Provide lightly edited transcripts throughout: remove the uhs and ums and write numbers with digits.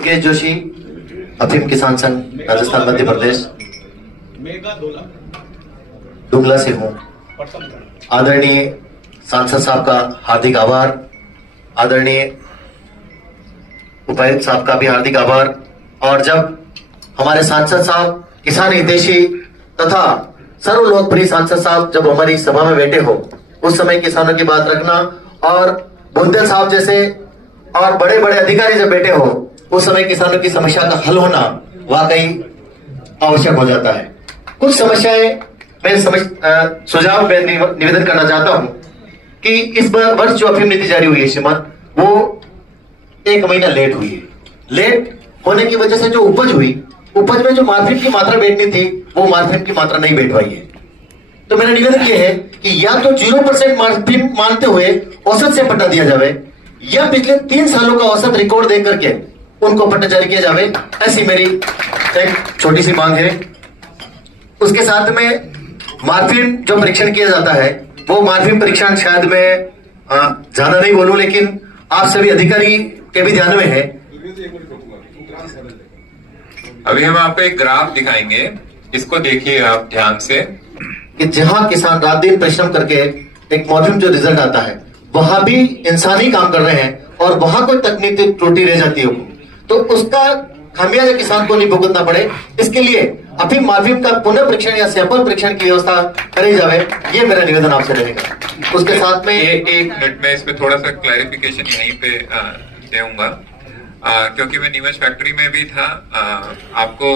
के जोशी, अफीम किसान संघ राजस्थान मध्य प्रदेश डुंगला से हूँ। आदरणीय सांसद साहब का हार्दिक आभार, आदरणीय उपायुक्त साहब का भी हार्दिक आभार। और जब हमारे सांसद साहब किसान हितैषी तथा सर्व लोकप्रिय सांसद साहब जब हमारी सभा में बैठे हो, उस समय किसानों की बात रखना और बुंदेल साहब जैसे और बड़े बड़े अधिकारी जब बैठे हो, उस समय किसानों की समस्या का हल होना वाकई आवश्यक हो जाता है। कुछ समस्याएं मैं सुझाव में निवेदन करना चाहता हूं कि इस वर्ष जो अफीम नीति जारी हुई है श्रीमान, वो 1 महीना लेट हुई है। लेट होने की वजह से जो उपज हुई, उपज में जो मार्जिन की मात्रा बैठनी थी, वो मार्जिन की मात्रा नहीं बैठ पाई है। तो मेरा निवेदन ये है कि या तो 0% मार्जिन मानते हुए औसत से पट्टा दिया जावे, या पिछले 3 सालों का औसत रिकॉर्ड देख करके उनको पट्टा जारी किया जावे। ऐसी मेरी एक छोटी सी मांग है। उसके साथ में मार्जिन जो परीक्षण किया जाता है, वो मार्जिन परीक्षण शायद मैं ज्यादा नहीं बोलूं, लेकिन आप सभी अधिकारी के भी ध्यान में है। अभी हम आपको एक ग्राफ दिखाएंगे, इसको देखिए आप ध्यान से, कि जहां किसान रात दिन परिश्रम करके एक मौजूद जो रिजल्ट आता है, वहां भी इंसानी काम कर रहे हैं और वहां कोई तकनीकी त्रुटि रह जाती हो तो उसका खामियाजा किसान को नहीं भुगतना पड़े, इसके लिए अफीम मार्जिन का पुनः परीक्षण या सैंपल परीक्षण की व्यवस्था करी जावे। ये मेरा निवेदन आपसे रहेगा। उसके साथ में एक मिनट में इसमें थोड़ा सा क्लैरिफिकेशन यहीं पे दूंगा, क्योंकि मैं नीमच फैक्ट्री में भी था। आपको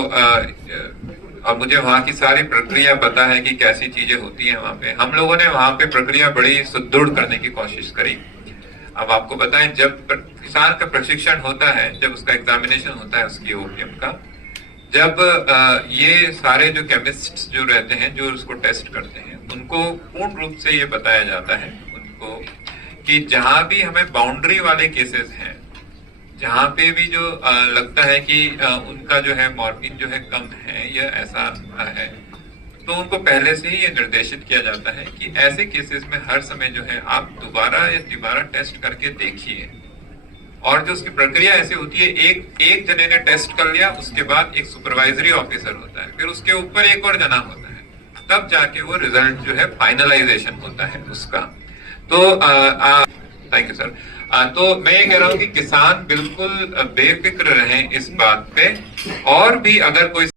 अब मुझे वहाँ की सारी प्रक्रिया पता है कि कैसी चीजें होती हैं वहाँ पे। हम लोगों ने वहाँ पे प्रक्रिया बड़ी सुदृढ़ करने की कोशिश करी। अब आपको बताएं, जब किसान का प्रशिक्षण होता है, जब उसका एग्जामिनेशन होता है उसकी ओपीएम का, जब ये सारे जो केमिस्ट जो रहते हैं, जो उसको टेस्ट करते हैं, उनको पूर्ण रूप से ये बताया जाता है उनको कि जहां भी हमें बाउंड्री वाले केसेस हैं, जहां पे भी जो लगता है कि उनका जो है मॉर्फिन जो है कम है या ऐसा है, तो उनको पहले से ही ये निर्देशित किया जाता है कि ऐसे केसेस में हर समय जो है आप दोबारा टेस्ट करके देखिए। और जो उसकी प्रक्रिया ऐसी होती है, एक जने ने टेस्ट कर लिया, उसके बाद एक सुपरवाइजरी ऑफिसर होता है, फिर उसके ऊपर एक और जना होता है, तब जाके वो रिजल्ट जो है फाइनलाइजेशन होता है उसका। तो थैंक यू सर। तो मैं ये कह रहा हूँ कि किसान बिल्कुल बेफिक्र रहें इस बात पे, और भी अगर कोई